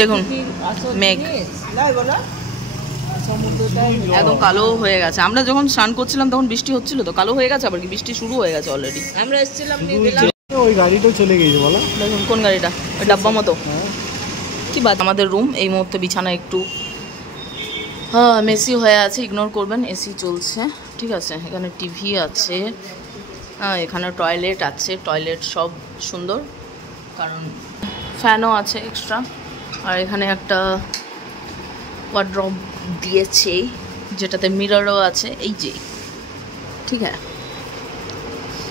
দেখুন মেঘ একদম কালো হয়ে গেছে। আমরা যখন স্নান করছিলাম তখন বৃষ্টি হচ্ছিল, তো কালো হয়ে গেছে, আবার কি বৃষ্টি শুরু হয়ে গেছে অলরেডি। আমরা এসেছিলাম ওই গাড়িটাও চলে গেছে বলো। দেখুন কোন গাড়িটা, ওই ডাব্বা মতো কি বাদ। আমাদের রুম এই মুহূর্তে বিছানা একটু মেসি হয়ে আছে, ইগনোর করবেন। এসি চলছে, ঠিক আছে। এখানে টিভি আছে, এখানে টয়লেট আছে, টয়লেট সব সুন্দর, কারণ ফ্যানও আছে এক্সট্রা। আর এখানে একটা ওয়ার্ড্রব দিয়েছে যেটাতে মিররও আছে, এই যে, ঠিক আছে।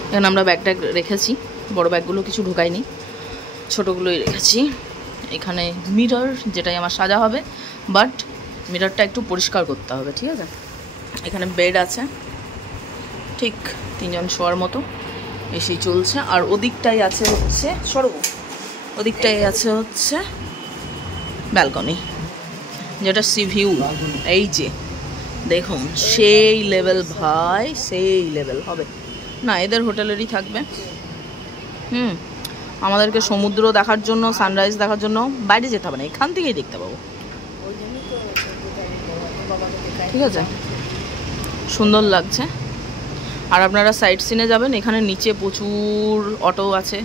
এখানে আমরা ব্যাগ ট্যাগ রেখেছি, বড় ব্যাগগুলো কিছু ঢুকাইনি, ছোটোগুলোই রেখেছি। এখানে মিরর, যেটাই আমার সাজা হবে, বাট মিররটা একটু পরিষ্কার করতে হবে, ঠিক আছে। এখানে বেড আছে, ঠিক 3 জন শোয়ার মতো, এসি চলছে। আর ওদিকটাই আছে হচ্ছে ওদিকটাই আছে হচ্ছে ব্যালকনি, যেটা সি ভিউ। এই যে দেখুন, সেই লেভেল ভাই, সেই লেভেল হবে না, এদের হোটেলেরই থাকবে। আমাদেরকে সমুদ্র দেখার জন্য, সানরাইজ দেখার জন্য বাইরে যেতে হবে না, এখান থেকেই দেখতে পাবো, ঠিক আছে। সুন্দর লাগছে। আর আপনারা সাইট সিনে যাবেন, এখানে নিচে প্রচুর অটো আছে,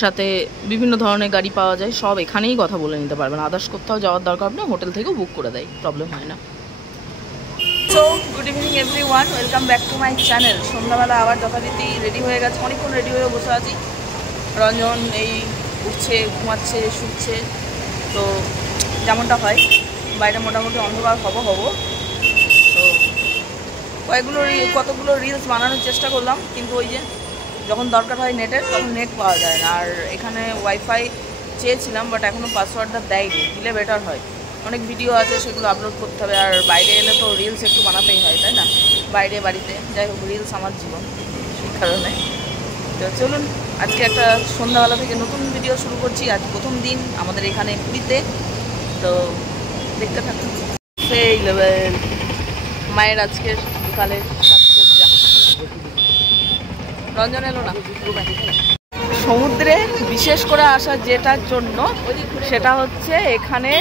সাথে বিভিন্ন ধরনের গাড়ি পাওয়া যায়, সব এখানেই কথা বলে নিতে পারবেন। আদার্স কোথাও যাওয়ার দরকার নেই, হোটেল থেকেও বুক করে দেয়, প্রবলেম হয় না। So good evening everyone, welcome back to my channel. সন্ধ্যাবেলা আবার যথারীতি রেডি হয়ে গেছে, অনেকক্ষণ রেডি হয়ে বসে আছি। রঞ্জন এই উঠছে, ঘুমাচ্ছে, শুচ্ছে, তো যেমনটা হয় বাইরে মোটামুটি অন্ধকার হব। তো কতগুলো রিলস বানানোর চেষ্টা করলাম, কিন্তু ওই যে যখন দরকার হয় নেটের, তখন নেট পাওয়া যায় না। আর এখানে ওয়াইফাই চেয়েছিলাম, বাট এখনও পাসওয়ার্ডটা দেয়নি, দিলে বেটার হয়। অনেক ভিডিও আছে, সেগুলো আপলোড করতে হবে। আর বাইরে এলে তো রিলস একটু বানাতেই হয়, তাই না? বাইরে বাড়িতে, যাই হোক, রিলস আমার জীবন, সেই কারণে। তো চলুন, আজকে একটা সন্ধ্যাবেলা থেকে নতুন ভিডিও শুরু করছি। আজ প্রথম দিন আমাদের এখানে পুরীতে, তো দেখতে থাকুন। সেই লেভেল মায়ের আজকের বিকালের সাজসজ্জা। রঞ্জন এলো না সমুদ্রে, বিশেষ করে আসা যেটার জন্য, সেটা হচ্ছে এখানে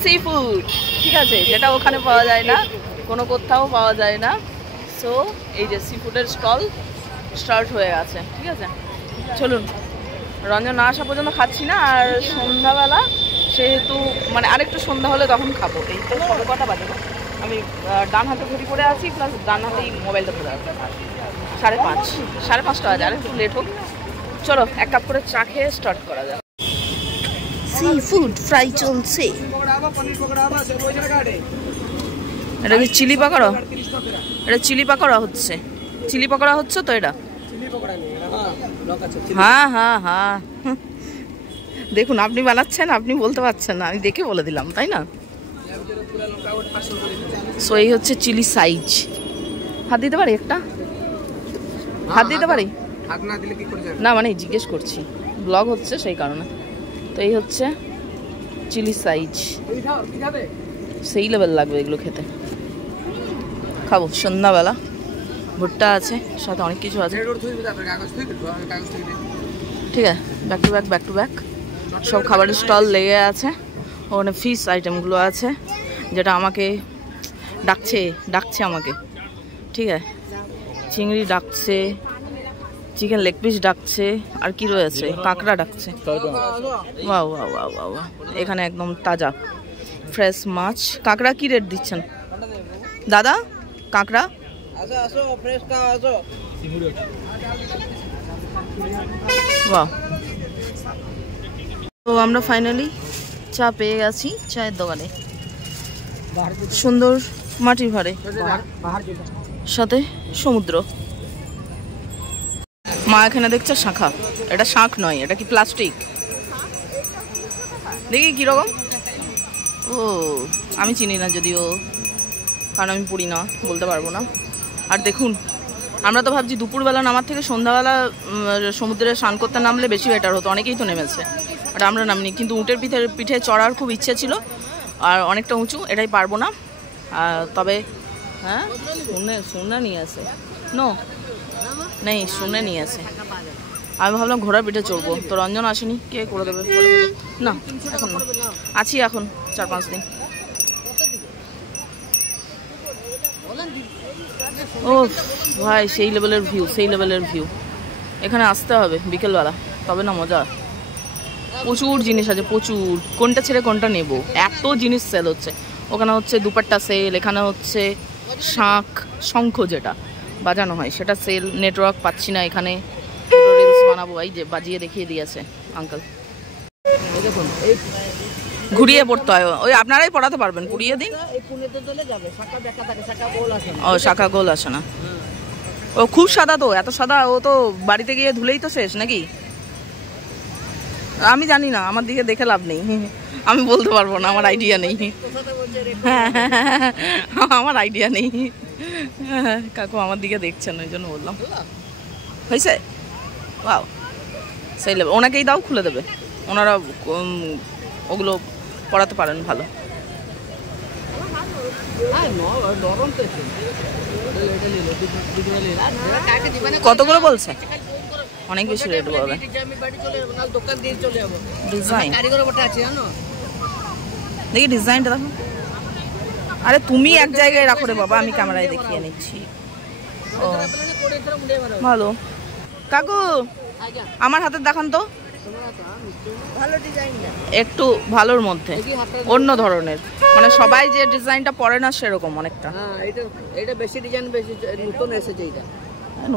সি ফুড, ঠিক আছে, যেটা ওখানে পাওয়া যায় না, কোনো কোথাও পাওয়া যায় না। সো এই যে সি ফুডের স্টল স্টার্ট হয়ে গেছে, ঠিক আছে। চলুন, রঞ্জন না আসা পর্যন্ত খাচ্ছি না। আর সন্ধ্যাবেলা সেহেতু, মানে আরেকটু সন্ধ্যা হলে তখন খাবো। এই তো সবে কটা বাজে, আমি ডান হাতে ঘড়ি পরে আছি, প্লাস ডান হাতেই মোবাইলটা ধরে আছি। 5:30 বাজে, আর একটু লেট হোক। চলো, 1 কাপ করে চা খেয়ে স্টার্ট করা যাক। সি ফুড ফ্রাই চলছে। এটা কি চিলি পাকোড়া? এটা চিলি পাকোড়া হচ্ছে, চিলি পাকোড়া হচ্ছে তো এটা। হ্যাঁ, দেখুন, আপনি বানাচ্ছেন, আপনি বলতে পারছেন না, আমি দেখে বলে দিলাম, তাই না? সো এই হচ্ছে চিলি সাইজ। হাত দিতে পারি একটা? হাত দিতে পারি না, মানে জিজ্ঞেস করছি, ব্লগ হচ্ছে সেই কারণে। তো এই হচ্ছে চিলি সাইজ, সেই লেভেল লাগবে এগুলো খেতে। খাবো সন্ধ্যাবেলা, ভুট্টা আছে, সাথে অনেক কিছু আছে, ঠিক আছে। ব্যাক টু ব্যাক সব খাবারের স্টল লেগে আছে। ওখানে ফিশ আইটেমগুলো আছে, যেটা আমাকে ডাকছে আমাকে, ঠিক আছে। চিংড়ি ডাকছে, চিকেন লেগ পিস ডাকছে, আর কি রয়েছে, কাঁকড়া ডাকছে। ওয়াও, এখানে একদম তাজা ফ্রেশ মাছ। কাঁকড়া কি রেট দিচ্ছেন দাদা? কাঁকড়া বাহ। তো আমরা ফাইনালি চা পেয়ে গেছি চায়ের দোকানে, সুন্দর মাটির ভাড়ে, সাথে সমুদ্র। মা এখানে দেখছে শাঁখা, এটা শাঁখ নয়, এটা কি প্লাস্টিক? দেখি কিরকম। ও, আমি চিনি না যদিও, কারণ আমি পড়ি না, বলতে পারবো না। আর দেখুন, আমরা তো ভাবছি দুপুরবেলা নামার থেকে সন্ধ্যাবেলা সমুদ্রে স্নান করতে নামলে বেশি বেটার হতো, অনেকেই তো নেমেছে, আর আমরা নামনি। কিন্তু উটের পিঠে চড়ার খুব ইচ্ছে ছিল, আর অনেকটা উঁচু, এটাই পারবো না। তবে হ্যাঁ, শুনে নিয়ে আসে, নো নেই, শুনে নিয়ে আসে, আমি ভাবলাম ঘোড়ার পিঠে চড়বো, তো রঞ্জন আসেনি, কে করে দেবে? না এখন না, আছি এখন 4-5 দিন। ও ভাই সেই লেভেলের ভিউ, সেই লেভেলের ভিউ। এখানে আসতে হবে বিকেলবেলা, তবে না মজা। প্রচুর জিনিস আছে, প্রচুর। কোনটা ছেড়ে কোনটা নেব, এত জিনিস সেল হচ্ছে। ওখানে হচ্ছে দুপাট্টা সেল, এখানে হচ্ছে শঙ্খ যেটা বাজানো হয় সেটা সেল। নেটওয়ার্ক পাচ্ছি না এখানে, রিলস বানাবো। এই যে বাজিয়ে দেখিয়ে দিয়েছে আঙ্কেল। দেখুন ঘুরিয়ে পড়তে হয়, ওই আপনারাই পড়াতে পারবেন, পুড়িয়ে দিন। ও শাখা গোল আসে না, ও খুব সাদা তো, এত সাদা। ও তো বাড়িতে গিয়ে ধুলেই তো শেষ নাকি? আমি জানি না, আমার দিকে দেখে লাভ নেই, আমি বলতে পারবো না, আমার আইডিয়া নেই। আমার আইডিয়া নেই। কাকু আমার দিকে দেখছেন, ওই জন্য বললাম। হয়েছে? ওয়াও, সেই লেভেল। ওনাকেই দাও, খুলে দেবে। ওনারা ওগুলো পড়াতে পারেন ভালো। কতগুলো বলছে? অনেক বেশি রেট বলবে। ডিজাইন দেখি, ডিজাইনটা দেখো। আরে তুমি এক জায়গায় রাখো রে বাবা, আমি ক্যামেরায় দেখিয়ে নিচ্ছি। ও ভালো। কাকু আমার হাতের দেখান তো, একটু ভালোর মধ্যে, অন্য ধরনের, মানে সবাই যে ডিজাইনটা পরে না সেরকম অনেকটা। এটা বেশি ডিজাইন, বেশি নতুন এসেছে। এটা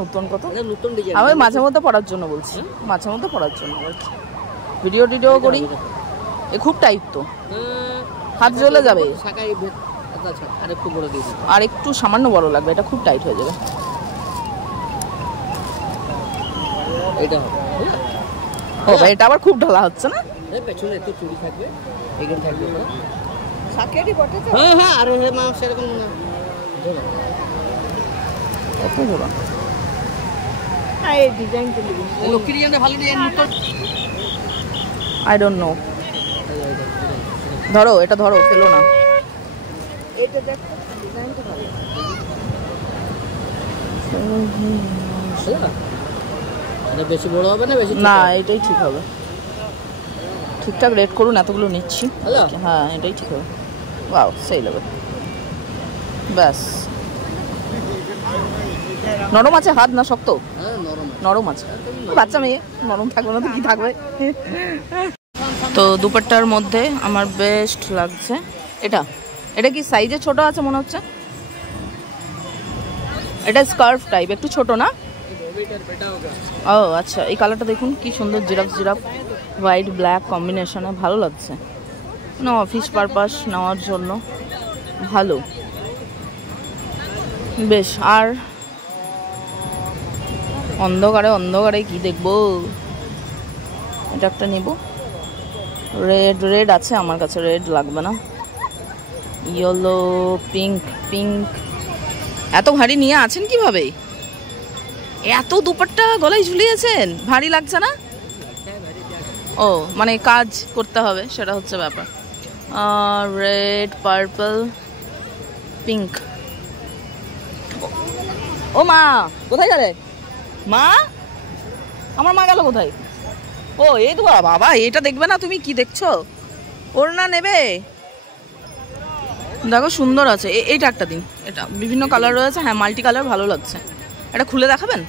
নতুন কত? নতুন ডিজাইন। আমি মাঝে মধ্যে পড়ার জন্য বলছি, মাঝে মধ্যে পড়ার জন্য বলছি। ভিডিও টিডিও করি। এ খুব টাইট তো, হাত জ্বলে যাবে। আর একটু সামান্য বড় লাগবে, এটা খুব টাইট হয়ে যাবে। এটা হবে। ও ভাই, এটা আবার খুব ঢালা হচ্ছে না? পেছনে একটু চুড়ি থাকবে, এখানে থাকবে সাকেরই বটে তো। হ্যাঁ হ্যাঁ, আরে হে মা সেরকম না। কত জোড়া? এই ডিজাইন তো লক্ষ্মী ডিজাইনটা ভালো ডিজাইন নতুন। I don't know. ধরো এটা, ধরো, ফেলো না। এটা দেখো, ডিজাইনটা ভালো। এটা বেশি বড় হবে না, বেশি না, এটাই ঠিক হবে। ঠিকঠাক রেট করুন, এতগুলো নিচ্ছি। হ্যাঁ, এটাই ঠিক হবে। ওয়াও, সেই লেভেল। ব্যাস। নরম আছে হাত না শক্ত? নরম আছে। বাচ্চা মেয়ে, নরম থাকবে না তো কি থাকবে। তো দুপাট্টার মধ্যে আমার বেস্ট লাগছে এটা। এটা কি সাইজে ছোট আছে মনে হচ্ছে? এটা স্কার্ফ টাইপ, একটু ছোট না? ও আচ্ছা, এই কালারটা দেখুন কি সুন্দর, জিরাফ জিরাফ, হোয়াইট ব্ল্যাক কম্বিনেশনে ভালো লাগছে। না, অফিস পারপাস নেওয়ার জন্য ভালো বেশ। আর অন্ধকারে অন্ধকারে কি দেখবো, এটা একটা নেব। রেড রেড আছে আমার কাছে, রেড লাগবে না। Yellow, pink pink. এত ভারী নিয়ে আছেন কিভাবে? এত দুপাট্টা গলায় ঝুলিয়েছেন, ভারী লাগছে না? ও মানে কাজ করতে হবে, সেটা হচ্ছে ব্যাপার। Red, purple, pink. ও মা, কোথায় গেলে মা? আমার মা গেল কোথায়? ও এই তো বাবা, এটা দেখবে না তুমি? কি দেখছো? ওড়না নেবে? দেখো সুন্দর আছে। এইটা একটা দিন, এটা বিভিন্ন কালার রয়েছে। হ্যাঁ, মাল্টি কালার, ভালো লাগছে। এটা খুলে দেখাবেন?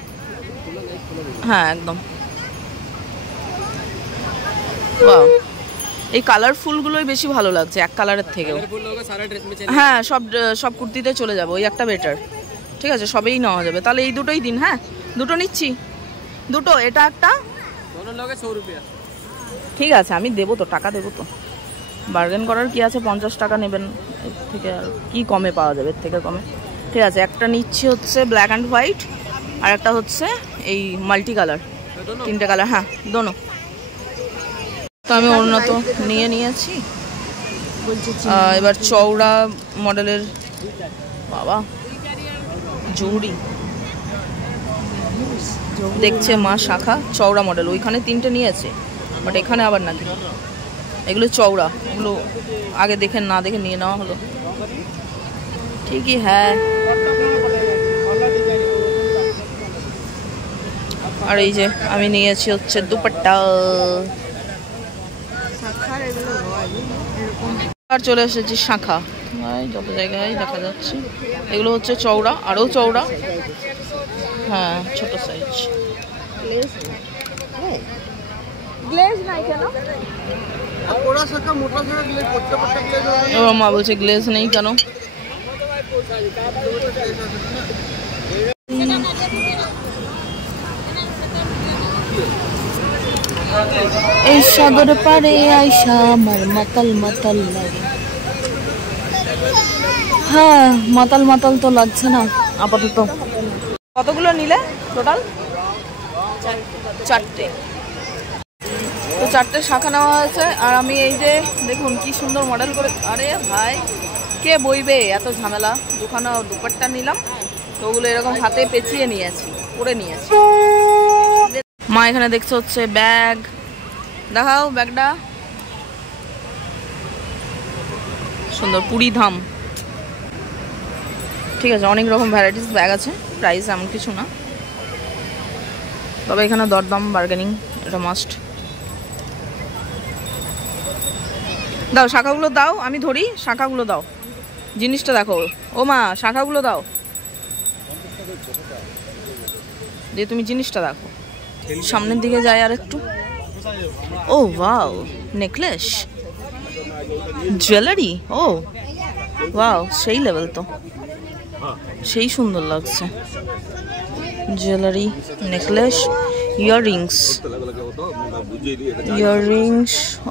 হ্যাঁ একদম। ওয়াও, এই কালারফুলগুলোই বেশি ভালো লাগছে এক কালারের থেকেও। হ্যাঁ, সব কুর্তিতে চলে যাবে, ওই একটা বেটার। ঠিক আছে, সবেই নেওয়া যাবে। তাহলে এই দুটোই দিন। হ্যাঁ, দুটো নিচ্ছি, দুটো। এটা একটা, ঠিক আছে আমি দেবো তো, টাকা দেবো তো। বার্গেন করার কি আছে, 50 টাকা নেবেন, এর থেকে আর কি কমে পাওয়া যাবে? এর থেকে কমে। ঠিক আছে, একটা নিচ্ছি হচ্ছে ব্ল্যাক অ্যান্ড হোয়াইট, আর একটা হচ্ছে এই মাল্টি কালার, তিনটে কালার। হ্যাঁ দোনো। তো আমি ওড়না তো নিয়েছি। এবার চওড়া মডেলের, বাবা জুড়ি দেখছে মা, শাখা চওড়া মডেল। ওইখানে 3টে নিয়েছে, বাট এখানে আবার নাকি এগুলো চওড়া। ওগুলো আগে দেখে না দেখে নিয়ে নেওয়া হলো। ঠিকই, হ্যাঁ আর এই যে আমি নিয়েছি হচ্ছে দুপাট্টা। আর চলে এসেছি শাঁখা, যত জায়গায় দেখা যাচ্ছে। এগুলো হচ্ছে চওড়া, আরও চওড়া। হ্যাঁ, ছোট সাইজ। মা বলছে গ্লেজ নেই কেন? এই সাগর পারে আইসা আমার মাতাল মাতাল লাগে। হ্যাঁ, মাতাল মাতাল তো লাগছে না আপাতত। কতগুলো নিলে টোটাল? 4টে। তো 4টে শাখা নেওয়া হয়েছে। আর আমি এই যে দেখুন কি সুন্দর মডেল করে। আরে ভাই, কে বইবে এত ঝামেলা। দুখানা দুপাট্টা নিলাম, তো ওগুলো এরকম হাতে পেঁচিয়ে নিয়েছি, পরে নিয়েছি। মা এখানে দেখছে হচ্ছে ব্যাগ। দেখাও ব্যাগটা, সুন্দর পুরী ধাম। ঠিক আছে, অনেক রকম ভ্যারাইটিস ব্যাগ আছে, প্রাইস এমন কিছু না। তবে এখানে দরদাম বার্গেনিং এটা মাস্ট। দাও শাখাগুলো দাও, আমি ধরি। শাখাগুলো দাও, জিনিসটা দেখো। ও মা, শাখাগুলো দাও দিয়ে তুমি জিনিসটা দেখো। সামনের দিকে যাই আর একটু। ও ওয়াও, নেকলেস, জুয়েলারি। ও ওয়াও, সেই লেভেল তো, সেই সুন্দর লাগছে। Jewellery, necklace, earrings.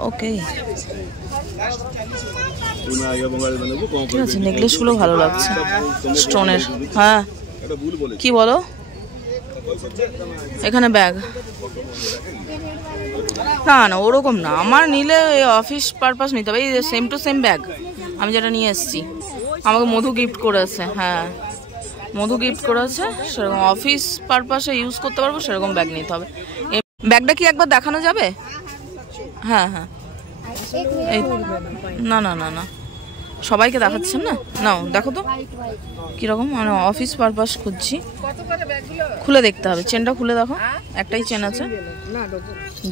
ওকে, ঠিক আছে। নেকলেসগুলো ভালো লাগছে, স্টোনের। হ্যাঁ, কি বলো? এখানে ব্যাগ না না, ওরকম না। আমার নিলে অফিস পারপাস নিতে হবে। এই সেম টু সেম ব্যাগ আমি যেটা নিয়ে এসেছি, আমাকে মধু গিফট করেছে। হ্যাঁ, মধু গিফট করেছে। সেরকম অফিস পারপাসে ইউজ করতে পারবো সেরকম ব্যাগ নিতে হবে। ব্যাগটা কি একবার দেখানো যাবে? হ্যাঁ হ্যাঁ, এই না না না না, সবাইকে দেখাচ্ছেন না। নাও দেখো তো কিরকম। মানে অফিস পারপাস খুঁজছি, খুলে দেখতে হবে। চেনটা খুলে দেখো, একটাই চেন আছে।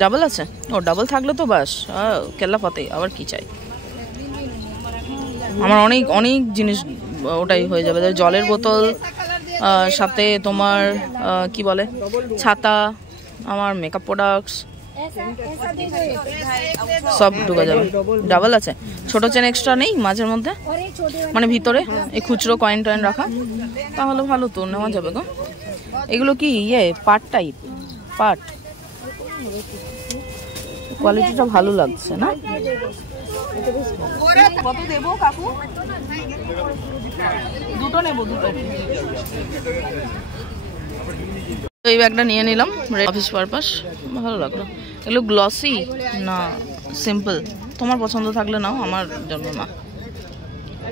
ডাবল আছে? ও, ডাবল থাকলে তো বাস কেল্লা পাতে, আবার কি চাই। আমার অনেক অনেক জিনিস ওটাই হয়ে যাবে। জলের বোতল, সাথে তোমার কি বলে, ছাতা, আমার মেকআপ প্রোডাক্টস সব ঢুকে যাবে। ডাবল আছে? ছোট চেন এক্সট্রা নেই মাঝের মধ্যে, মানে ভিতরে এই খুচরো কয়েন টয়েন রাখা? তাহলে ভালো তো, নেওয়া যাবে গো। এগুলো কি পাট টাইপ? পাট, কোয়ালিটিটা ভালো লাগছে না? কত দেবো কাকু? দুটো নেবো, দুটো। এই ব্যাগটা নিয়ে নিলাম অফিস পারপাস, ভালো লাগলো। এগুলো গ্লসি না সিম্পল? তোমার পছন্দ থাকলে নাও, আমার জন্য না।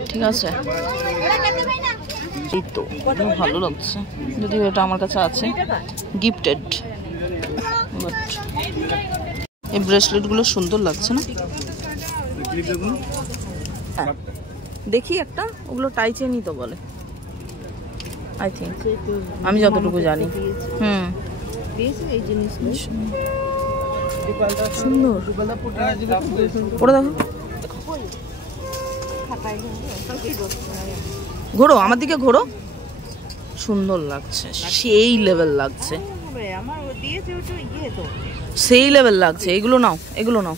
ঠিক আছে, এই তো ভালো লাগছে। যদিও এটা আমার কাছে আছে গিফটেড, বাট এই ব্রেসলেটগুলো সুন্দর লাগছে না? দেখি একটা, ওগুলো টাই চেনই তো বলে আই থিঙ্ক, আমি যতটুকু জানি। সুন্দর, পরে দেখো। ঘোরো, আমার দিকে ঘোরো। সুন্দর লাগছে, সেই লেভেল লাগছে, সেই লেভেল লাগছে। এগুলো নাও, এগুলো নাও।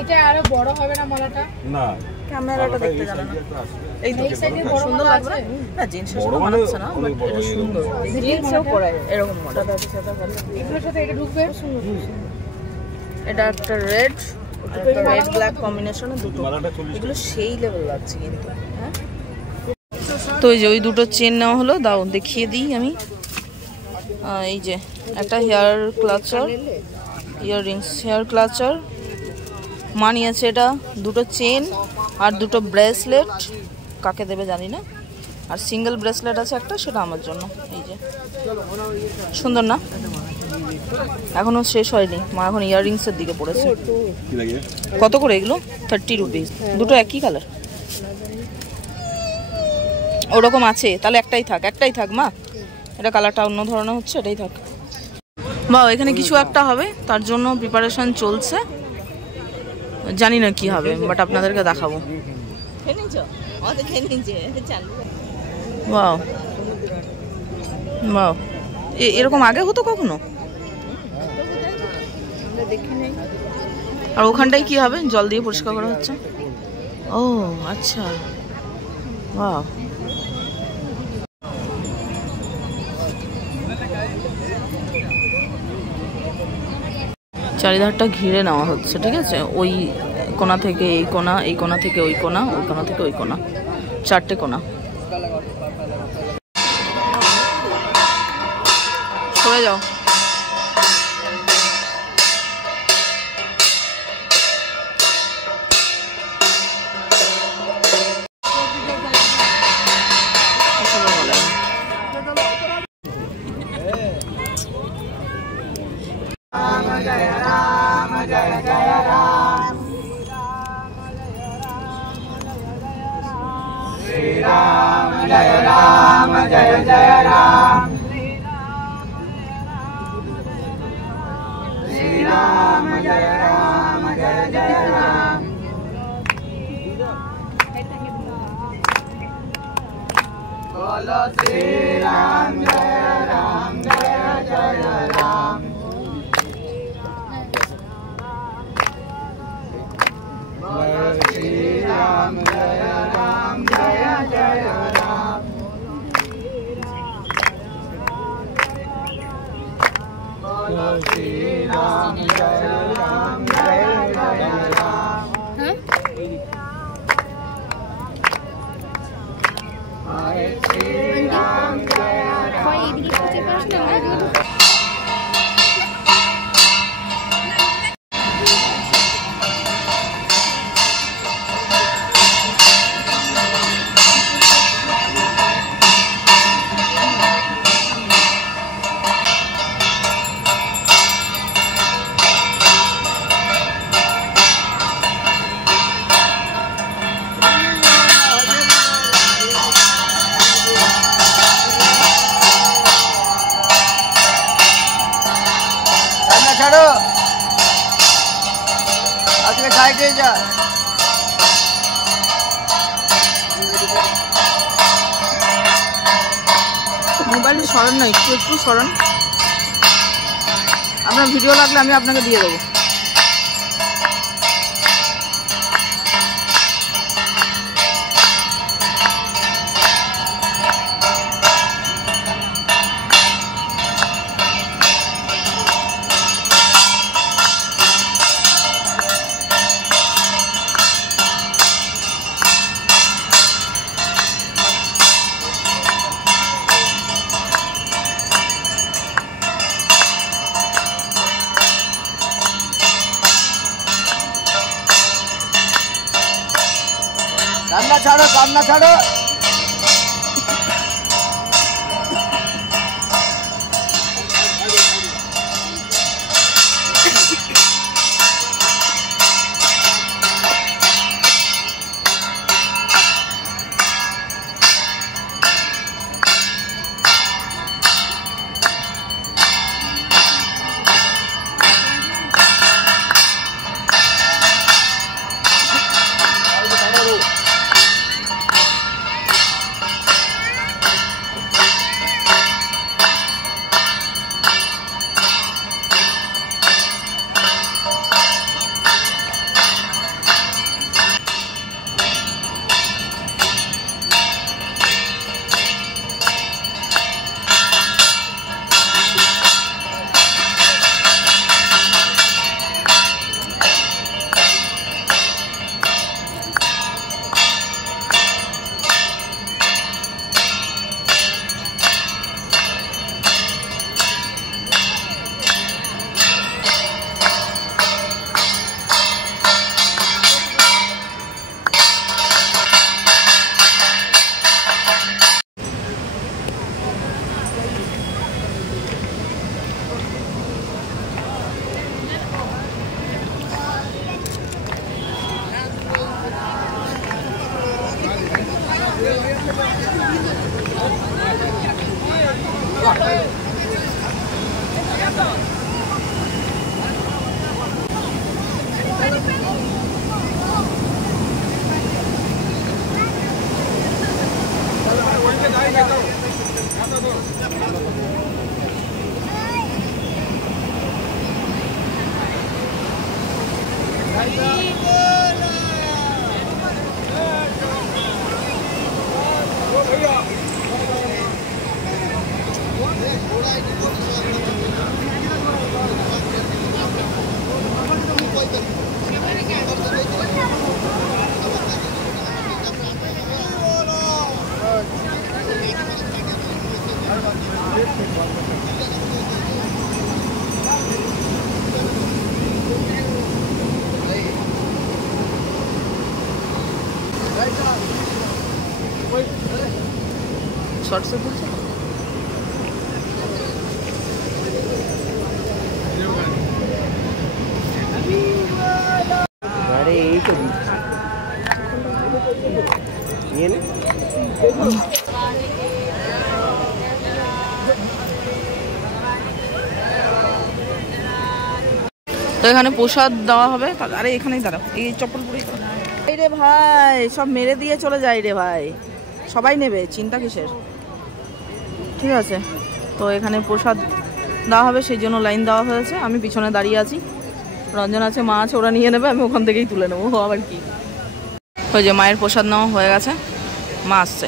এটা আরো বড় হবে না মালাটা? না, ক্যামেরাটা দেখতে জানা না। এই তো সুন্দর লাগছে না, জিন্সের সাথে মানাচ্ছে না, বাট এটা সুন্দর। জিন্সেও পরে এরকম মডেল। এগুলোর সাথে এটা ঢুকবে। এটা একটা রেড, একটা রেড ব্ল্যাক কম্বিনেশনে দুটো। এগুলো সেই লেভেল লাগছে কিন্তু। হ্যাঁ, তো এই যে ওই দুটো চেন নেওয়া হলো। দাও দেখিয়ে দিই আমি। এই যে একটা hair clutcher, earrings, hair clutcher মা নিয়েছে। এটা দুটো চেন আর দুটো ব্রেসলেট, কাকে দেবে জানি না। আর সিঙ্গেল ব্রেসলেট আছে একটা, সেটা আমার জন্য। এই যে সুন্দর না? এখনো শেষ হয়নি, মা এখন ইয়াররিংসের দিকে পড়েছে। কত করে এগুলো? 30 রুপিস। দুটো একই কালার। ওরকম আছে, তাহলে একটাই থাক মা। এটা কালারটা অন্য ধরনের হচ্ছে, এটাই থাক। বা এখানে কিছু একটা হবে, তার জন্য প্রিপারেশন চলছে, জানি না কি হবে, বাট আপনাদেরকে দেখাবো। ওয়াও ওয়াও, এরকম আগে হতো কখনো? আর ওখানটায় কি হবে? জল দিয়ে পরিষ্কার করা হচ্ছে। ও আচ্ছা, ওয়াও। চারিধারটা ঘিরে নেওয়া হচ্ছে, ঠিক আছে? ওই কোণা থেকে এই কোণা, এই কোণা থেকে ওই কোণা, ওই কোণা থেকে ওই কোণা, 4টে কোণা। সরে যাও। ছাড়ো, আজকে সাইডে যা। মোবাইলটা সরান না, একটু সরান। আপনার ভিডিও লাগলে আমি আপনাকে দিয়ে দেবো। কান্না ছাড়ো, কান্না ছাড়ো। শর্ট সে বলছে আরে এই তো ये ना তো এখানে প্রসাদ দেওয়া হবে। আরে এখানেই দাঁড়াও, এই চপ্পল পরে এই রে ভাই, সব মেরে দিয়ে চলে যায় রে ভাই, সবাই নেবে, চিন্তা কিসের। ঠিক আছে, তো এখানে প্রসাদ দেওয়া হবে, সেই জন্য লাইন দেওয়া হয়েছে। আমি পিছনে দাঁড়িয়ে আছি, রঞ্জন আছে, মা আছে, ওরা নিয়ে নেবে, আমি ওখান থেকেই তুলে নেবো। আবার কি, ওই যে মায়ের প্রসাদ নেওয়া হয়ে গেছে, মা আসছে।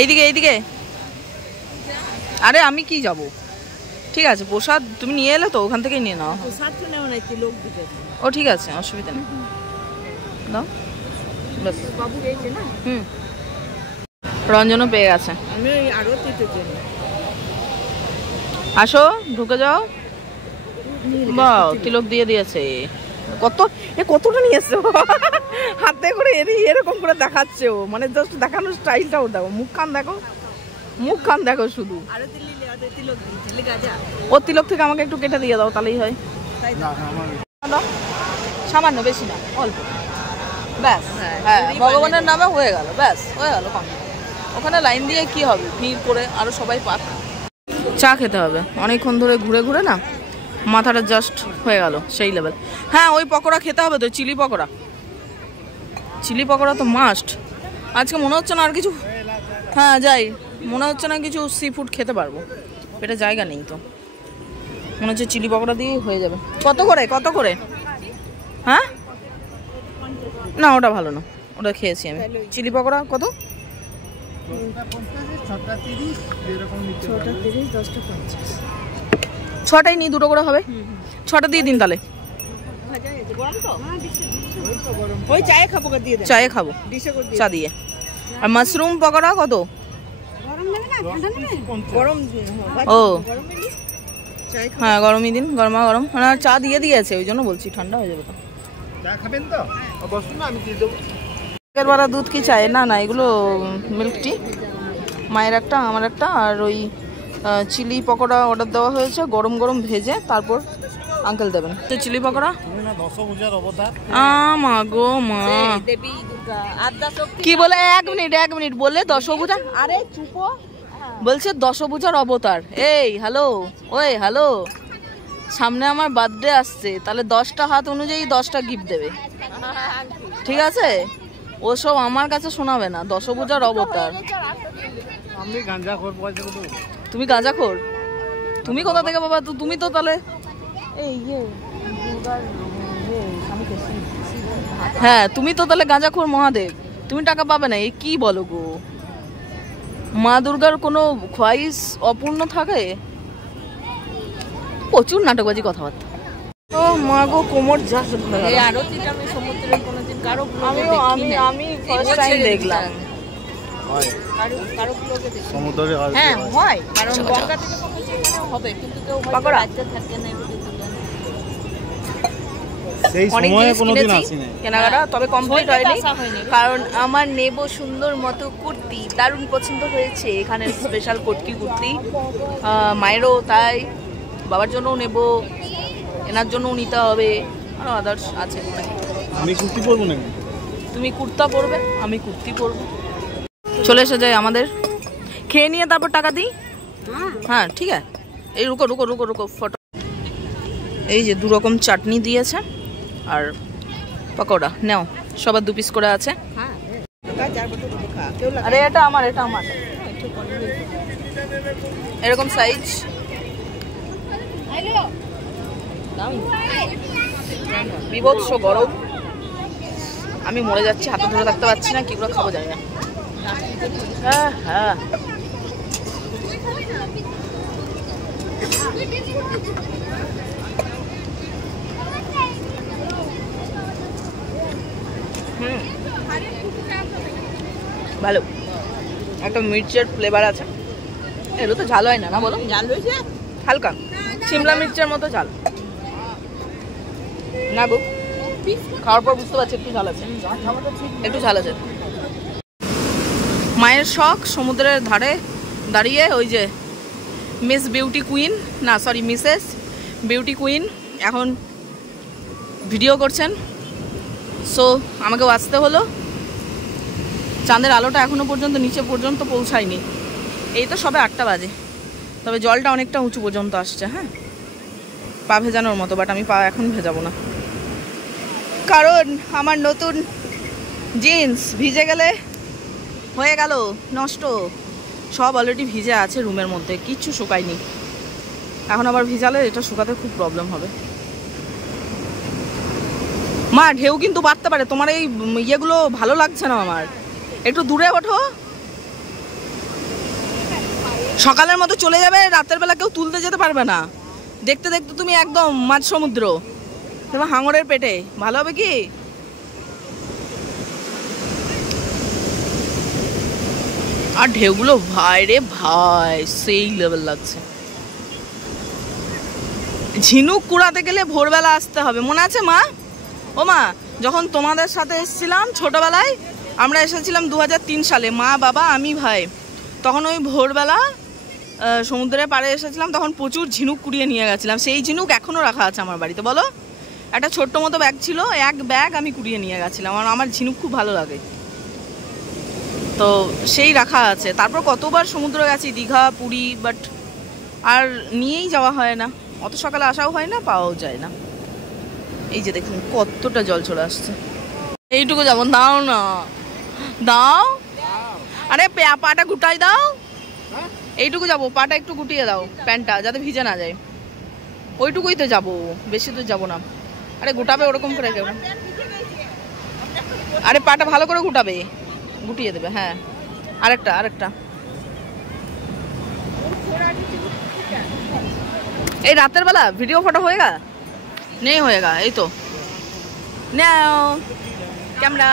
এইদিকে এইদিকে, আরে আমি কি যাব, ঠিক আছে প্রসাদ তুমি নিয়ে এলে তো ওখান থেকেই নিয়ে নাও। ও ঠিক আছে, অসুবিধা নেই, দাও ব্যাস। হুম, রঞ্জনও পেয়ে গেছে। আসো ঢুকে যাও। বাহ, তিলক দিয়ে দিয়েছে। কত কতটা নিয়ে এসছো হাতে করে, এরকম করে দেখাচ্ছে ও, মানে জাস্ট দেখানোর স্টাইলটাও দেখো, মুখখান দেখো, মুখখান দেখো শুধু। ও তিলক থেকে আমাকে একটু কেটে দিয়ে দাও, তাহলেই হয়। সামান্য, বেশি না, অল্প, ব্যাস। হ্যাঁ, ভগবানের নামে হয়ে গেল, ব্যাস হয়ে গেল। ওখানে লাইন দিয়ে কি হবে, ভিড় করে আরো সবাই পাক। চা খেতে হবে, অনেকক্ষণ ধরে ঘুরে ঘুরে না মাথাটা জাস্ট হয়ে গেল সেই লেভেল। হ্যাঁ, ওই পকোড়া খেতে হবে তো, চিলি পকোড়া, চিলি পকোড়া তো মাস্ট। আজকে মনে হচ্ছে না আর কিছু, হ্যাঁ যাই, মনে হচ্ছে না কিছু সি ফুড খেতে পারবো, পেটে জায়গা নেই তো, মনে হচ্ছে চিলি পকোড়া দিয়েই হয়ে যাবে। কত করে, কত করে? হ্যাঁ না, ওটা ভালো না, ওটা খেয়েছি আমি। চিলি পকোড়া কত? 6টাই নিই, 2টো করে হবে। 6টা দিয়ে দিন তাহলে। ওই চায়ে খাবো, দিয়ে দেন। চায়ে খাবো, চা দিয়ে। আর মাশরুম পকোড়া কত? গরম ও হ্যাঁ, গরমই দিন, গরমা গরম। মানে চা দিয়ে দিয়েছে, ওই জন্য বলছি, ঠান্ডা হয়ে যাবে তো। চা খাবেন তো? বসুন না, আমি দিয়ে দেবো। বারা দুধ কি চায়? না না, এগুলো মিল্ক টি। মায়ের একটা, আমার একটা। আর ওই চিলি পকোড়া অর্ডার দেওয়া হয়েছে, গরম গরম ভেজে তারপর আঙ্কেল দেবেন। তো চিলি পকোড়া মা গো মা, কি বলে? 1 মিনিট বললে দশভুজা। আরে চুপো, বলছে দশভুজার অবতার। এই হ্যালো, ওই হ্যালো, সামনে আমার বার্থডে আসছে, তাহলে 10টা হাত অনুযায়ী 10টা গিফট দেবে, ঠিক আছে? ওসব আমার কাছে শোনাবে না, দশভুজার অবতার। তুমি গাঁজাখোর? তুমি কোথা থেকে বাবা? তুমি তো তাহলে হ্যাঁ, তুমি তো তাহলে গাঁজাখোর মহাদেব, তুমি টাকা পাবে না। এই কি বলো গো, মা দুর্গার কোনো খোয়াইশ অপূর্ণ থাকে? প্রচুর নাটকবাজি কথাবার্তা। ও মা গো, কোমর যা এই আরতিটা আমি সমুদ্রের কোনোদিন কারো আমি ফার্স্ট টাইম দেখলাম। সমুদ্রে হ্যাঁ হয়, কারণ গঙ্গা থেকে হবে, কিন্তু কেউ রাজ্যে থাকে না। সেই সময়ে কোনোদিন আসিনি কেনাকাটা, তবে কমপ্লিট হয়নি, কারণ আমার নেব সুন্দর মতো কুর্তি, দারুণ পছন্দ হয়েছে এখানে স্পেশাল কটকি কুর্তি। মায়েরও তাই, বাবার জন্যও নেব, এনার জন্যও নিতে হবে, আরও আদার্স আছে। আমি কুর্তি পরবো না, তুমি কুর্তা পরবে, আমি কুর্তি পরবো। চলে এসে যায় আমাদের, খেয়ে নিয়ে তারপর টাকা দিই। হ্যাঁ ঠিক আছে। এই রুকো রুকো রুকো রুকো ফটো। এই যে 2 রকম চাটনি দিয়েছে আর পকোড়া, নাও সবার 2 পিস করে আছে। আরে এটা আমার, এটা আমার, এরকম সাইজ। বিভৎস গরম, আমি মরে যাচ্ছি, হাতে ধরে থাকতে পারছি না, কি করে খাবো জানি না। হ্যাঁ হ্যাঁ ভালো, একটা মির্চের ফ্লেভার আছে। এগুলো তো ঝাল হয় না, না বলো? ঝাল হয়েছে হালকা শিমলা মির্চের মতো ঝাল না গো, খাওয়ার পর বুঝতে পারছি একটু ঝাল আছে, একটু ঝাল আছে। মায়ের শখ সমুদ্রের ধারে দাঁড়িয়ে ওই যে মিস বিউটি কুইন, না সরি মিসেস বিউটি কুইন এখন ভিডিও করছেন। সো আমাকে আসতে হলো, চাঁদের আলোটা এখনো পর্যন্ত নিচে পর্যন্ত পৌঁছায়নি, এই তো সবে 8টা বাজে, তবে জলটা অনেকটা উঁচু পর্যন্ত আসছে। হ্যাঁ পা ভেজানোর মতো, বাট আমি পা এখন ভেজাবো না, কারণ আমার নতুন জিন্স ভিজে গেলে হয়ে গেল নষ্ট। সব অলরেডি ভিজে আছে রুমের মধ্যে, কিচ্ছু শুকায়নি, এখন আবার ভিজালে এটা শুকাতে খুব প্রবলেম হবে। মা ঢেউ কিন্তু বাড়তে পারে, তোমার এই ইয়েগুলো ভালো লাগছে না আমার, একটু দূরে ওঠো। সকালের মতো চলে যাবে, রাতের বেলা কেউ তুলতে যেতে পারবে না, দেখতে দেখতে তুমি একদম মাঝ সমুদ্র, তোমার হাঙরের পেটে, ভালো হবে কি? আর ঢেউগুলো ভাই রে ভাই সেই লেভেল লাগছে। ঝিনুক কুড়াতে গেলে ভোরবেলা আসতে হবে, মনে আছে মা? ও মা, যখন তোমাদের সাথে এসেছিলাম ছোটবেলায়, আমরা এসেছিলাম 2003 সালে, মা বাবা আমি ভাই, তখন ওই ভোরবেলা সমুদ্রের পাড়ে এসেছিলাম, তখন প্রচুর ঝিনুক কুড়িয়ে নিয়ে গেছিলাম। সেই ঝিনুক এখনও রাখা আছে আমার বাড়িতে। বলো, একটা ছোট্ট মতো ব্যাগ ছিল, এক ব্যাগ আমি কুড়িয়ে নিয়ে গেছিলাম, আর আমার ঝিনুক খুব ভালো লাগে, তো সেই রাখা আছে। তারপর কতবার সমুদ্র গেছি, দীঘা পুরী, বাট আর নিয়েই যাওয়া হয় না, অত সকালে আসাও হয় না, পাওয়াও যায় না। এই যে দেখুন কতটা জল চলে আসছে, এইটুকু যাবো, দাও না দাও, আরে পাটা গুটাই দাও, এইটুকু যাবো, পাটা একটু গুটিয়ে দাও, প্যান্টটা যাতে ভিজে না যায়, ওইটুকুই তো যাবো, বেশি দূর যাবো না। আরে গুটাবে ওরকম করে কেউ, আরে পাটা ভালো করে গুটাবে, গুটিয়ে দেবে। হ্যাঁ আরেকটা আরেকটা, এই রাতের বেলা ভিডিও ফটো হয়েগা নেই হয়েগা, এই তো নাও ক্যামেরা।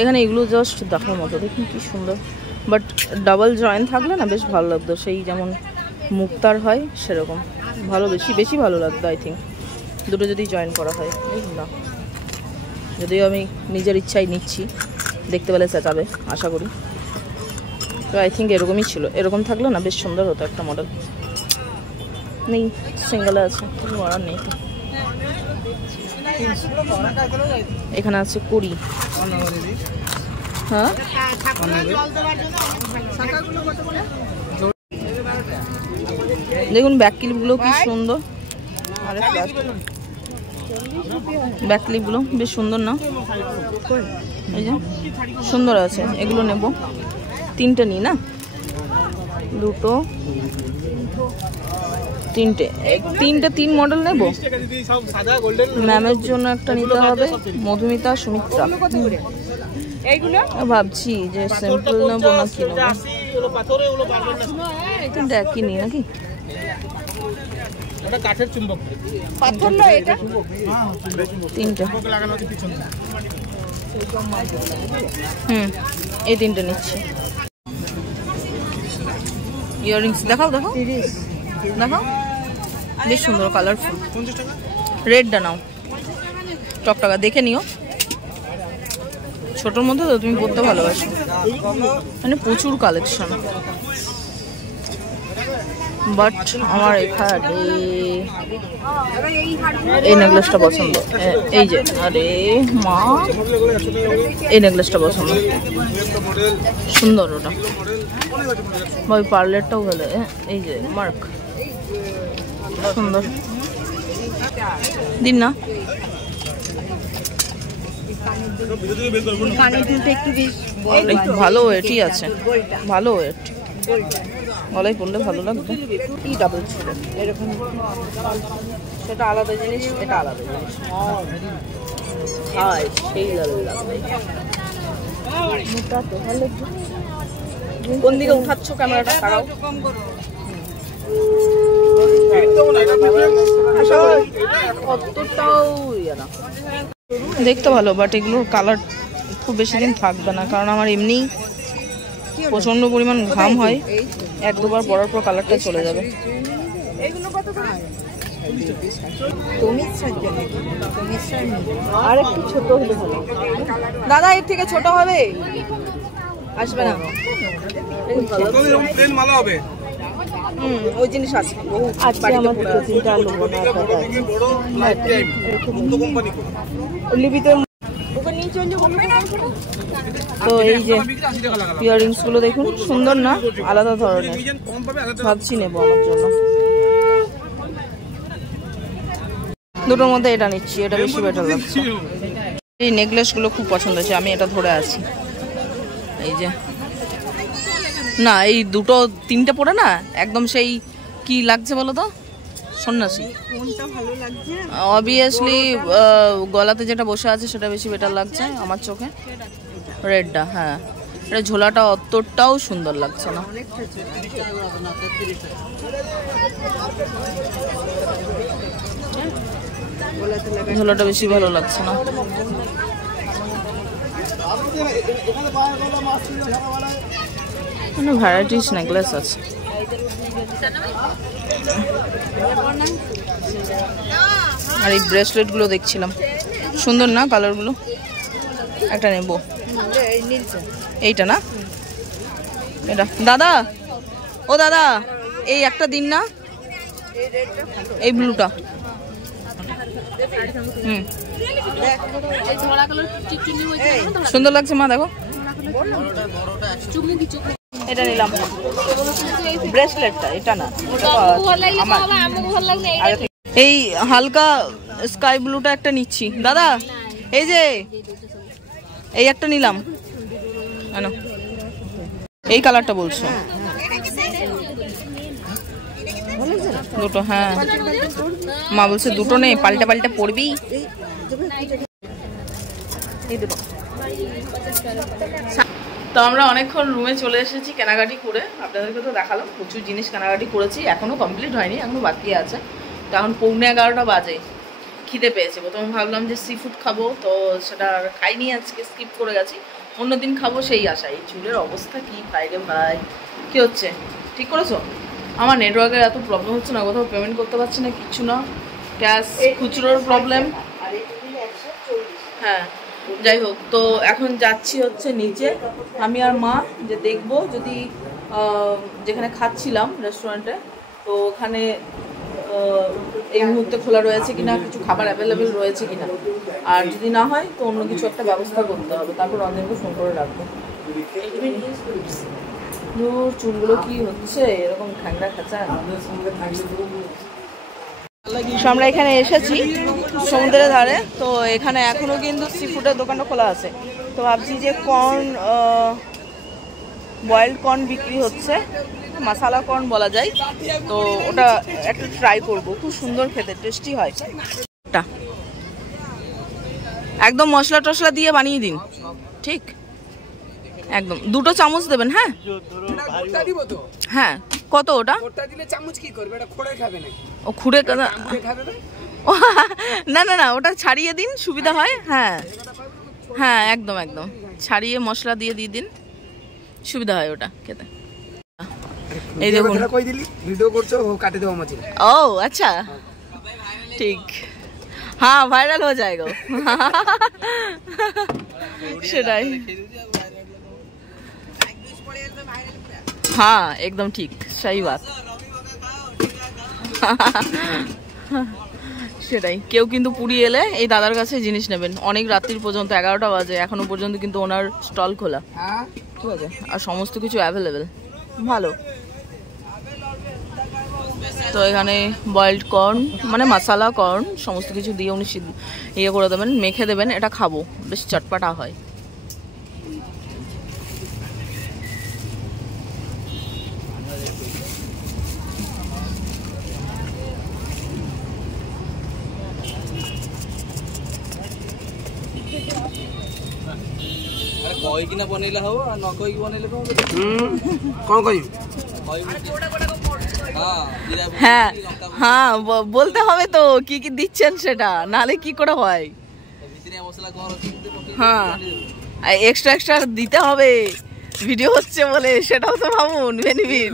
এখানে এগুলো জাস্ট দেখার মতো, দেখুন কি সুন্দর, বাট ডাবল জয়েন্ট থাকলে না বেশ ভালো লাগতো, সেই যেমন মুক্তার হয় সেরকম ভালো, বেশি ভালো লাগতো আই থিঙ্ক, দুটো যদি জয়েন করা হয়। না যদিও আমি নিজের ইচ্ছাই নিচ্ছি, দেখতে পেলে চেঁচাবে আশা করি। তো আই থিঙ্ক এরকমই ছিল, এরকম থাকলে না বেশ সুন্দর হতো একটা মডেল। নেই, সিঙ্গেলে আছে, কিছু করার নেই তো। এখানে আছে কুড়ি। হ্যাঁ দেখুন ব্যাক ক্লিপগুলো কি সুন্দর, আরে ব্যাক ক্লিপগুলো বেশ সুন্দর না, এই যে সুন্দর আছে। এগুলো নেব, তিনটে নিই না, দুটো তিনটে, তিন মডেল নেব। ম্যামের জন্য একটা নিতে হবে, মধুমিতা সুমিত্রা। ভাবছি যে সিম্পল নেবো না কি নেবো, তিনটা একই নিই নাকি? তিনটে, এই তিনটে নিচ্ছি। ইয়াররিংস দেখাও দেখাও দেখাও, বেশ সুন্দর কালারফুল। রেডটা নাও, টকটকা দেখে নিও, ছোটোর মধ্যে তো তুমি পড়তে ভালোবাসো, মানে প্রচুর কালেকশন। বাট আমার এখানে এই নেকলেসটা পছন্দ, এই যে, আরে মা এই নেকলেসটা পছন্দ, সুন্দর ওটা। ওই পার্লারটাও ভালো, এই যে মার্ক সুন্দর, দিন না। একটু ভালো ওয়েটই আছে, ভালো ওয়েট, গলায় পরলে ভালো লাগবে। কি ডাবল ছিল এরকম, সেটা আলাদা জিনিস, এটা আলাদা জিনিস। হাই সেই লাগবে। কোন দিকে উঠাচ্ছ ক্যামেরাটা? খারাপ অতটাও ইয়ে না, দেখতে ভালো, বাট এগুলোর কালার খুব বেশি দিন থাকবে না, কারণ আমার এমনি প্রচন্ড পরিমাণ ঘাম হয়, এক দুবার পরার পর কালারটা চলে যাবে। আর একটু ছোট হলে ভালো দাদা, এর থেকে ছোট হবে, আসবে না। ওই জিনিস আছে, আমার তিনটা লোবো না, তো এই যে ইয়াররিংস গুলো দেখুন, সুন্দর না, আলাদা ধরনের, ভাবছি নেবো আমার জন্য। দুটোর মধ্যে এটা নিচ্ছি, এটা বেশি বেটার লাগছে। এই নেকলেস গুলো খুব পছন্দ হয়েছে, আমি এটা ধরে আছি। এই যে না, এই দুটো তিনটে পরে না একদম সেই কি লাগছে বলো তো, সন্ন্যাসী। অবভিয়াসলি গলাতে যেটা বসে আছে সেটা বেশি বেটার লাগছে আমার চোখে, রেডটা। হ্যাঁ, এটা ঝোলাটা অতটাও সুন্দর লাগছে না। ঝোলাটা বেশি ভালো লাগছে না। মানে ভ্যারাইটিস নেকলেস আছে। আর এই ব্রেসলেট গুলো দেখছিলাম, সুন্দর না কালার গুলো, একটা নেব। এইটা না, এটা দাদা, ও দাদা এই একটা দিন না, এই ব্লুটা। সুন্দর লাগছে মা, দেখো এটা নিলাম, ব্রেসলেটটা, এটা না। এই হালকা স্কাই ব্লুটা একটা নিচ্ছি দাদা, এই যে এই একটা নিলাম, এই কালারটা বলছো দুটো? হ্যাঁ, মা বলছে দুটো নেই, পাল্টা পাল্টা পড়বি। তো আমরা অনেকক্ষণ রুমে চলে এসেছি কেনাকাটি করে, আপনাদেরকে তো দেখালাম প্রচুর জিনিস কেনাকাটি করেছি, এখনও কমপ্লিট হয়নি, এখনও বাকি আছে। তো এখন 11:15 বাজে, খিদে পেয়েছে। প্রথমে ভাবলাম যে সি ফুড খাবো, তো সেটা আর খাইনি, আজকে স্কিপ করে গেছি, অন্যদিন খাবো সেই আশায়। এই চুলের অবস্থা কি ভাই রে ভাই, কী হচ্ছে? ঠিক করেছো? আমার নেটওয়ার্কের এত প্রবলেম হচ্ছে না, কোথাও পেমেন্ট করতে পারছি না, কিচ্ছু না, ক্যাশ খুচরোর প্রবলেম। হ্যাঁ, যাই হোক, তো এখন যাচ্ছি হচ্ছে নিচে আমি আর মা, যে দেখবো যদি যেখানে খাচ্ছিলাম রেস্টুরেন্টে, তো ওখানে এই মুহূর্তে খোলা রয়েছে কিনা, কিছু খাবার অ্যাভেলেবেল রয়েছে কিনা, আর যদি না হয় তো অন্য কিছু একটা ব্যবস্থা করতে হবে। তারপর রঞ্জনকে ফোন করে রাখবো। চুলগুলো কি হচ্ছে এরকম ঠান্ডা খাঁচা। আমরা এখানে এসেছি সমুদ্রের ধারে, তো এখানে এখনো কিন্তু সি ফুডের দোকানটা খোলা আছে। তো ভাবছি যে কর্ন, বয়েলড কর্ন বিক্রি হচ্ছে, মশালা কর্ন বলা যায়, তো ওটা একটু ট্রাই করব। খুব সুন্দর খেতে, টেস্টি হয়। একদম মশলা টশলা দিয়ে বানিয়ে দিন, ঠিক একদম। 2 চামচ দেবেন। হ্যাঁ হ্যাঁ, কত ওটা? ও খুঁড়ে না না না, ওটা ছাড়িয়ে দিন, সুবিধা হয়। হ্যাঁ হ্যাঁ, একদম একদম ছাড়িয়ে মশলা দিয়ে দিন, সুবিধা হয় ওটা খেতে। এই দেখুন, ও আচ্ছা ঠিক, হ্যাঁ ভাইরাল হয়ে যায়গা সেটাই। हाँ एकदम ठीक, सही बात। সেটাই, কেউ কিন্তু পুরী এলে এই দাদার কাছে জিনিস নেবেন। অনেক রাত্রির পর্যন্ত, 11টা বাজে এখনো পর্যন্ত কিন্তু ওনার স্টল খোলা, ঠিক আছে, আর সমস্ত কিছু অ্যাভেলেবেল, ভালো। তো এখানে বয়েলড কর্ন মানে মশালা কর্ন সমস্ত কিছু দিয়ে উনি ইয়ে করে দেবেন, মেখে দেবেন। এটা খাবো, বেশ চটপাটা হয়। হ্যাঁ হ্যাঁ, বলতে হবে তো কি কি দিচ্ছেন সেটা, নালে কি করে হয়। হ্যাঁ, এক্সট্রা এক্সট্রা দিতে হবে, ভিডিও হচ্ছে বলে, সেটাও তো ভাবুন বেনিফিট।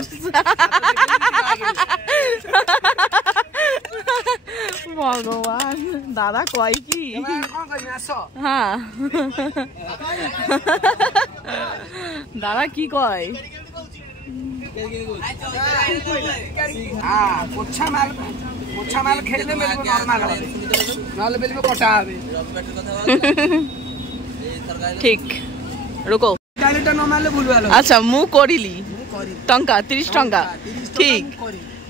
ভগবান, দাদা কয় কি? হ্যাঁ দাদা কি কয়? ঠিক, রুকো। আচ্ছা, মু করিলি টঙ্কা 30 টঙ্কা, ঠিক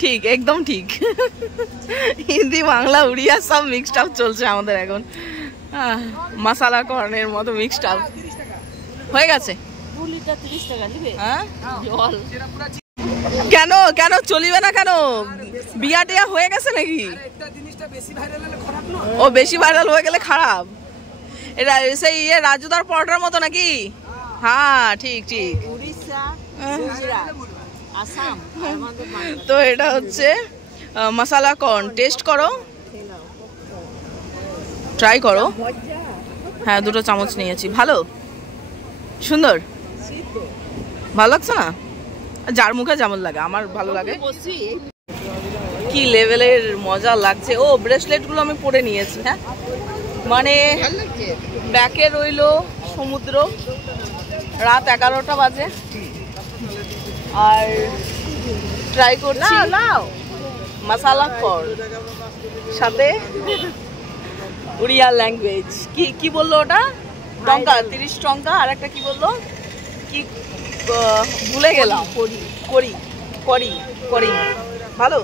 ঠিক একদম ঠিক। হিন্দি বাংলা উড়িয়া সব মিক্সড আপ চলছে আমাদের এখন, মশালা কর্নের মতো মিক্সড আপ হয়ে গেছে। 2 লিটার 30 টাকা দিবে? হ্যাঁ, জল কেন কেন চলিবে না কেন? বিয়া টিয়া হয়ে গেছে নাকি? ও বেশি ভাইরাল হয়ে গেলে খারাপ? এটা সেই রাজুদার পরোটার মতো নাকি? হ্যাঁ ঠিক ঠিক, তো এটা হচ্ছে মশালা কর্ন। টেস্ট করো, ট্রাই করো। হ্যাঁ 2 চামচ নিয়েছি, ভালো, সুন্দর, ভালো লাগছে না? যার মুখে যেমন লাগে, আমার ভালো লাগে। কি লেভেলের মজা লাগছে। ও ব্রেসলেট গুলো আমি পরে নিয়েছি। হ্যাঁ মানে ব্যাকে রইলো সমুদ্র, রাত 11টা বাজে, আর ট্রাই করছি মশালা কর্ন, সাথে উড়িয়া ল্যাঙ্গুয়েজ। কি কি বললো ওটা? টঙ্কা 30 টঙ্কা, আর একটা কি বললো, কি ভুলে গেলাম। করি করি করি, ভালো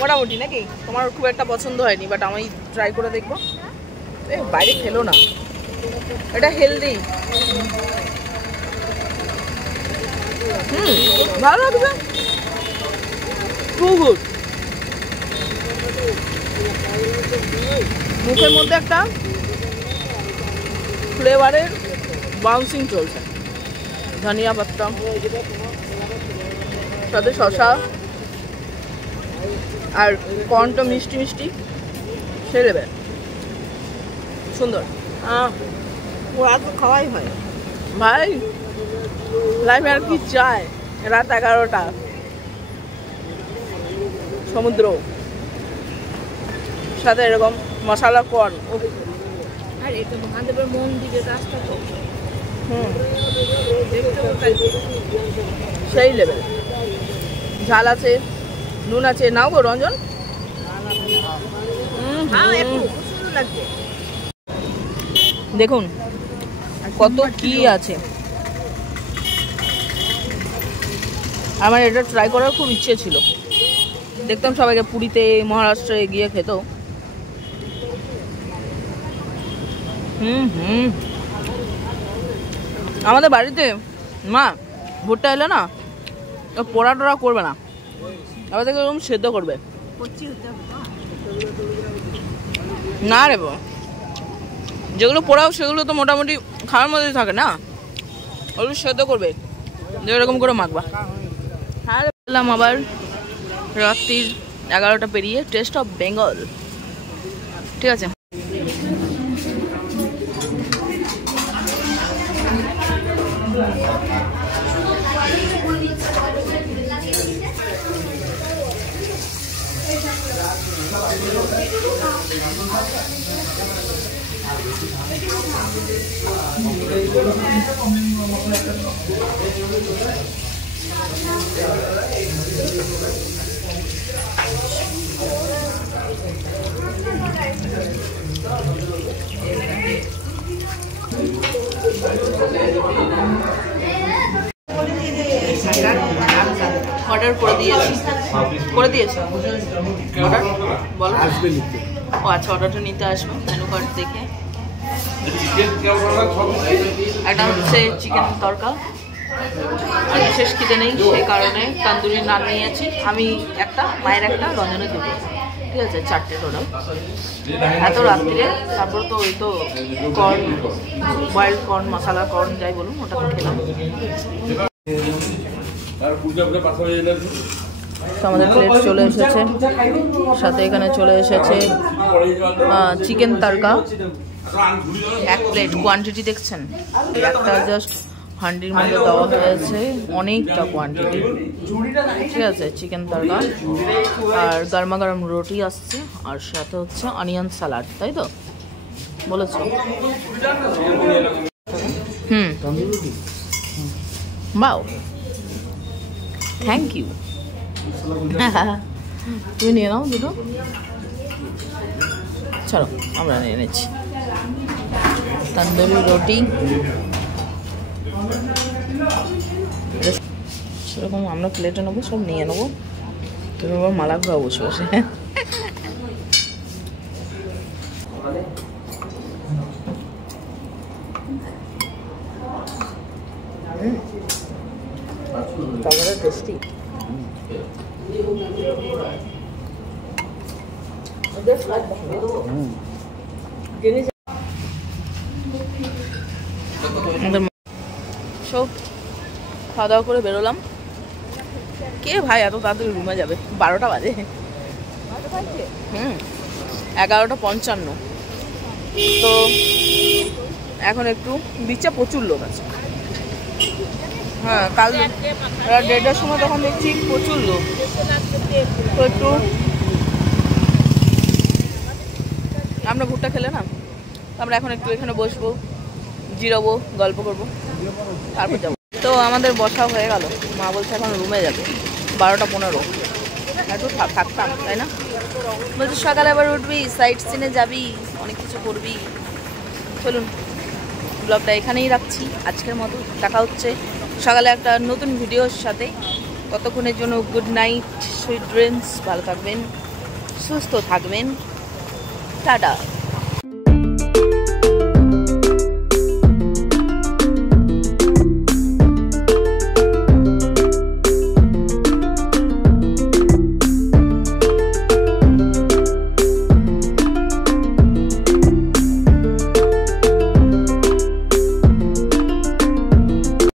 মোটামুটি নাকি? তোমার খুব একটা পছন্দ হয়নি, বাট আমি ট্রাই করে দেখবো। বাইরে খেলো না, এটা হেলদি, ভালো লাগবে, টু গুড। মুখের মধ্যে একটা ফ্লেভারের বাউন্সিং চলছে। ধনিয়া পাতা, সাথে শসা, আর কর্নটা মিষ্টি মিষ্টি, সে দেবে, সুন্দর। ওরা তো খাওয়াই হয় ভাই, লাইফে আর কি চায়? রাত 11টা, সমুদ্র, সাথে এরকম মশালা কর্ন। আর এটা মহাদেবের মন্দিরের রাস্তা তো, দেখতে সেই লেভেল। ঝাল আছে, নুন আছে। নাও গো রঞ্জন। দেখুন কত কি আছে। আমার এটা ট্রাই করার খুব ইচ্ছে ছিল। দেখতাম সবাইকে পুরীতে, মহারাষ্ট্রে গিয়ে খেত। আমাদের বাড়িতে মা ভুট্টা এলে না পোড়া টোড়া করবে না, আবার থেকে এরকম সেদ্ধ করবে। না রে বাবা, যেগুলো পোড়াও সেগুলো তো মোটামুটি খাওয়ার মধ্যেই থাকে না, ওগুলো সেদ্ধ করবে, এরকম করে মাখবা। হ্যাঁ বললাম আবার রাত্রির 11টা পেরিয়ে টেস্ট অফ বেঙ্গল। ঠিক আছে, অর্ডার করে দিয়েছি অর্ডার বলো। ও আচ্ছা, অর্ডারটা নিতে আসবো মেনু কার্ড দেখে। একটা হচ্ছে চিকেন তরকা, আর বিশেষ খিদে নেই সেই কারণে তান্দুরি নান নিয়েছি। আমি একটা, মায়ের একটা, রঞ্জনের দুটো। ঠিক আছে, 4টে টোটাল। এত রাত্রিরে তারপর তো ওই তো কর্ন, বয়েলড কর্ন, মশলা কর্ন যাই বলুন, ওটা তো খেলাম। আমাদের প্লেট চলে এসেছে, সাথে এখানে চলে এসেছে চিকেন তরকা 1 প্লেট। কোয়ান্টিটি দেখছেন, একটা জাস্ট হান্ডির মধ্যে দেওয়া হয়েছে, অনেকটা কোয়ান্টিটি। ঠিক আছে, চিকেন তরকা আর গরমা গরম রুটি আসছে, আর সাথে হচ্ছে অনিয়ন স্যালাড, তাই তো বলেছো? বাও, থ্যাংক ইউ। তুমি নিয়ে নাও দুটো। চলো আমরা নিয়ে নিচ্ছি তন্দুরি রুটি। সেরকম আমরা প্লেটে নেবো, সব নিয়ে নেবো। তুমি আবার মালা খাওয়া বসে বসে। টেস্টি। সব খাওয়া দাওয়া করে বেরোলাম। কে ভাই এত তাড়াতাড়ি রুমে যাবে? 12টা বাজে। 11:55। তো এখন একটু বিচে প্রচুর লোক আছে। হ্যাঁ, কাল 1:30টার সময় তখন দেখছি প্রচুর লোক। তো একটু আমরা ভুট্টা খেলে না, আমরা এখন একটু এখানে বসবো, জিরাবো, গল্প করবো, তারপর যাবো। তো আমাদের বসা হয়ে গেল। মা বলছে এখন রুমে যাবে, 12:15। একটু থাকতাম, তাই না? বলছি সকালে আবার উঠবি, সাইট সিনে যাবি, অনেক কিছু করবি। চলুন ব্লগটা এখানেই রাখছি আজকের মতো। দেখা হচ্ছে সকালে একটা নতুন ভিডিওর সাথে। ততক্ষণের জন্য গুড নাইট, সুইট ড্রিমস, ভালো থাকবেন, সুস্থ থাকবেন, টাটা।